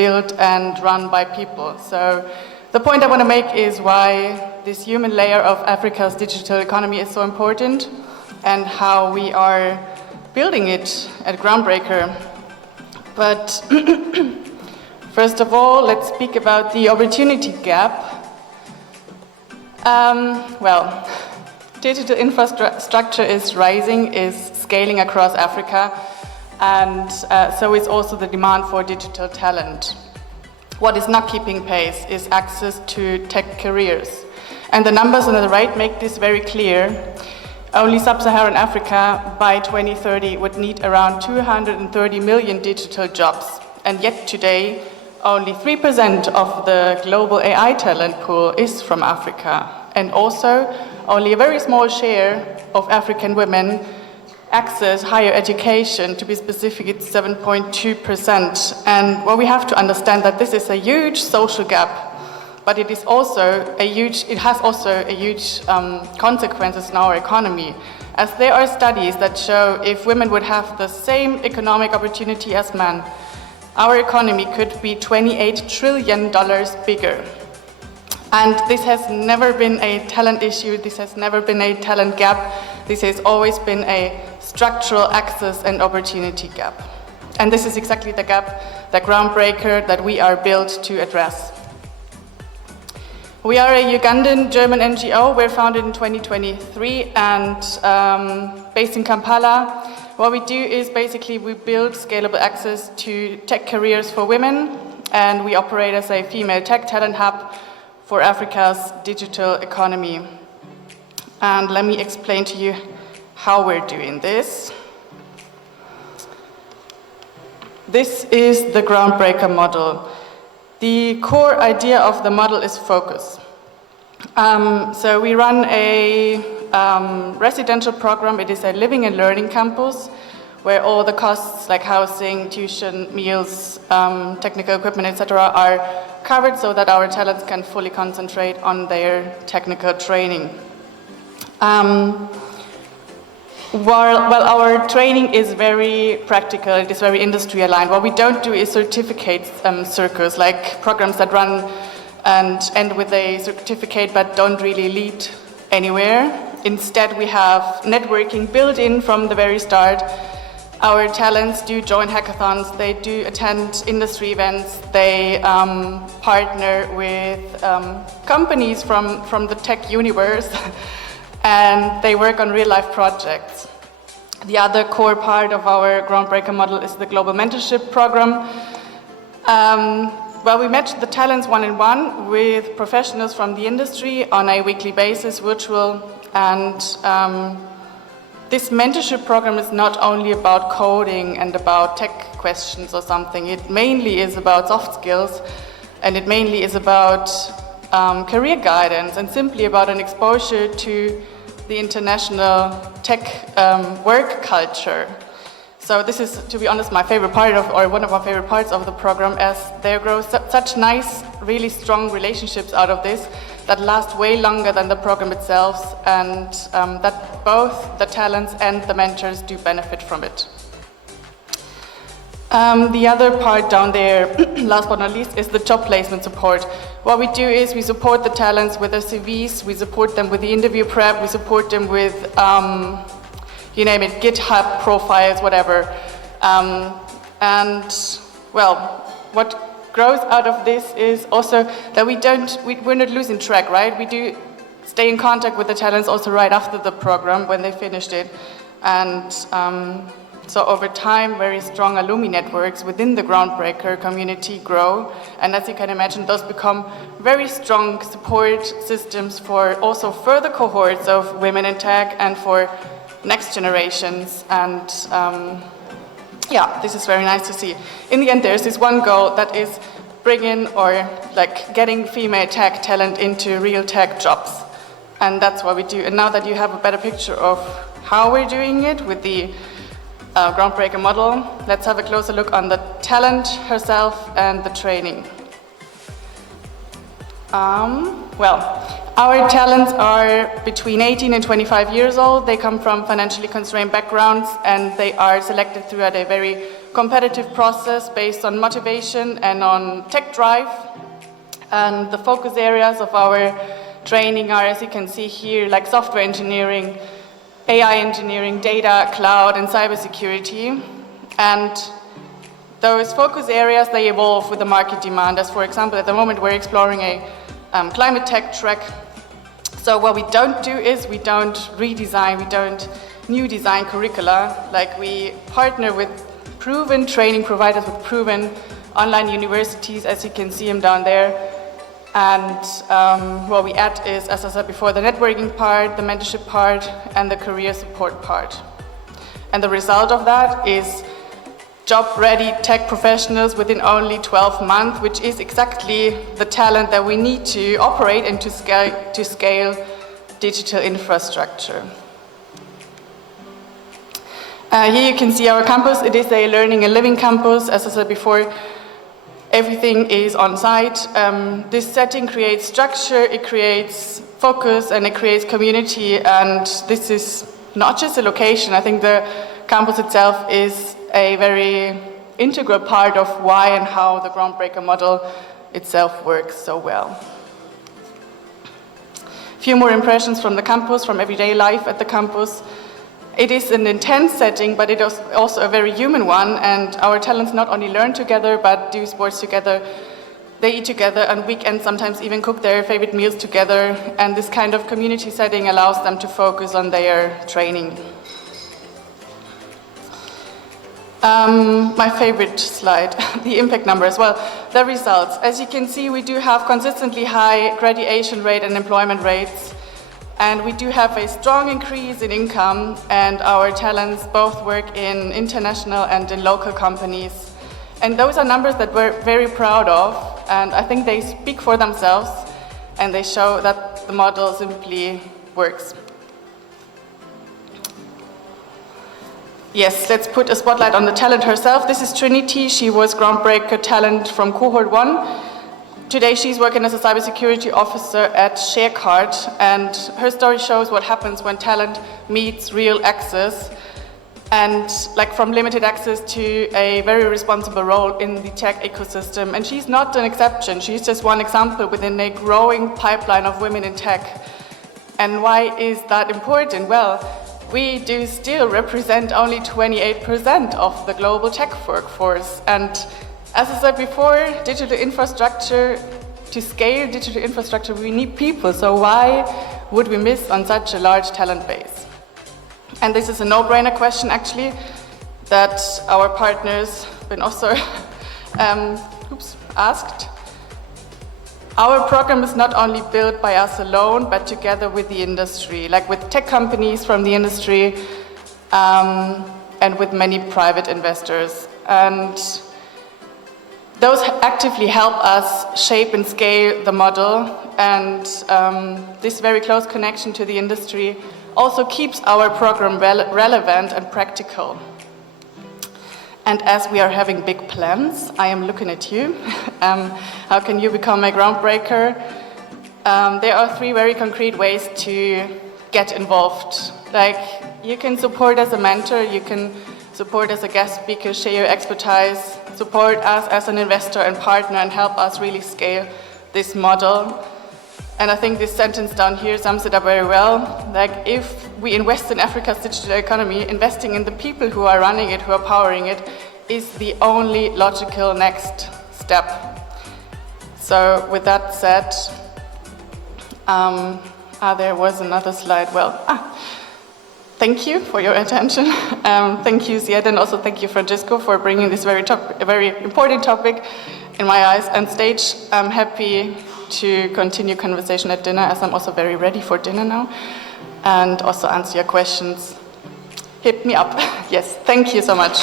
built and run by people. So the point I want to make is why this human layer of Africa's digital economy is so important and how we are building it at Groundbreaker. But first of all, let's speak about the opportunity gap. Well, digital infrastructure is rising, is scaling across Africa, and so is also the demand for digital talent. What is not keeping pace is access to tech careers. And the numbers on the right make this very clear. Only sub-Saharan Africa by 2030 would need around 230 million digital jobs. And yet today, only 3% of the global AI talent pool is from Africa. And also, only a very small share of African women access higher education. To be specific, it's 7.2%. And well, we have to understand that this is a huge social gap, but it has also a huge consequences in our economy. As there are studies that show if women would have the same economic opportunity as men, our economy could be $28 trillion bigger. And this has never been a talent issue, this has never been a talent gap, this has always been a structural access and opportunity gap. And this is exactly the gap, the Groundbreaker, that we are built to address. We are a Ugandan German NGO. We're founded in 2023 and based in Kampala. What we do is basically we build scalable access to tech careers for women, and we operate as a female tech talent hub for Africa's digital economy. And let me explain to you how we're doing this. This is the Groundbreaker model. The core idea of the model is focus. So we run a residential program. It is a living and learning campus where all the costs like housing, tuition, meals, technical equipment, etc. are covered so that our talents can fully concentrate on their technical training. While our training is very practical, it is very industry aligned, what we don't do is certificate circles, like programs that run and end with a certificate but don't really lead anywhere. Instead, we have networking built in from the very start. Our talents do join hackathons, they do attend industry events, they partner with companies from the tech universe, and they work on real-life projects. The other core part of our Groundbreaker model is the global mentorship program. Well, we match the talents one-on-one with professionals from the industry on a weekly basis, virtual, and this mentorship program is not only about coding and about tech questions or something. It mainly is about soft skills, and it mainly is about career guidance and simply about an exposure to the international tech work culture. So this is, to be honest, my favorite part of, or one of my favorite parts of the program, as there grows such nice, really strong relationships out of this that last way longer than the program itself, and that both the talents and the mentors do benefit from it. The other part down there, last but not least, is the job placement support. What we do is we support the talents with their CVs, we support them with the interview prep, we support them with, you name it, GitHub profiles, whatever. And, well, what grows out of this is also that we're not losing track, right? We do stay in contact with the talents also right after the program when they finished it. And so over time, very strong alumni networks within the Groundbreaker community grow. And as you can imagine, those become very strong support systems for also further cohorts of women in tech and for next generations. And yeah, this is very nice to see. In the end, there's this one goal that is bringing or like getting female tech talent into real tech jobs. And that's what we do. And now that you have a better picture of how we're doing it with the Groundbreaker model, let's have a closer look on the talent herself and the training. Well, our talents are between 18 and 25 years old. They come from financially constrained backgrounds, and they are selected throughout a very competitive process based on motivation and on tech drive. And the focus areas of our training are, as you can see here, like software engineering, AI engineering, data, cloud, and cybersecurity. And those focus areas, they evolve with the market demand. As for example, at the moment we're exploring a climate tech track. So what we don't do is we don't redesign, we don't new design curricula. Like we partner with proven training providers, with proven online universities, as you can see them down there. And what we add is, as I said before, the networking part, the mentorship part, and the career support part. And the result of that is job-ready tech professionals within only 12 months, which is exactly the talent that we need to operate and to scale digital infrastructure. Here you can see our campus. It is a learning and living campus. As I said before, everything is on site. This setting creates structure, it creates focus, and it creates community. And this is not just a location. I think the campus itself is a very integral part of why and how the Groundbreaker model itself works so well. A few more impressions from the campus, from everyday life at the campus. It is an intense setting, but it is also a very human one, and our talents not only learn together, but do sports together. They eat together, on weekends sometimes even cook their favorite meals together, and this kind of community setting allows them to focus on their training. My favorite slide, the impact numbers. Well, the results. As you can see, we do have consistently high graduation rate and employment rates, and we do have a strong increase in income, and our talents both work in international and in local companies. And those are numbers that we're very proud of, and I think they speak for themselves, and they show that the model simply works. Yes, let's put a spotlight on the talent herself. This is Trinity. She was Groundbreaker talent from cohort 1. Today she's working as a cybersecurity officer at ShareCard, and her story shows what happens when talent meets real access, and like from limited access to a very responsible role in the tech ecosystem. And she's not an exception. She's just one example within a growing pipeline of women in tech. And why is that important? Well, we do still represent only 28% of the global tech workforce. And as I said before, digital infrastructure, to scale digital infrastructure, we need people. So why would we miss on such a large talent base? And this is a no-brainer question, actually, that our partners been also asked. Our program is not only built by us alone, but together with the industry, like with tech companies from the industry, and with many private investors. And those actively help us shape and scale the model, and this very close connection to the industry also keeps our program relevant and practical. And as we are having big plans, I am looking at you. How can you become a Groundbreaker? There are 3 very concrete ways to get involved. Like, you can support as a mentor, you can support as a guest speaker, share your expertise, support us as an investor and partner, and help us really scale this model. And I think this sentence down here sums it up very well. Like, if we invest in Africa's digital economy, investing in the people who are running it, who are powering it, is the only logical next step. So with that said, there was another slide. Well, thank you for your attention. Thank you, Ziad, and also thank you, Francisco, for bringing this very important topic in my eyes and stage. I'm happy to continue conversation at dinner, as I'm also very ready for dinner now, and also answer your questions. Hit me up. Yes, thank you so much.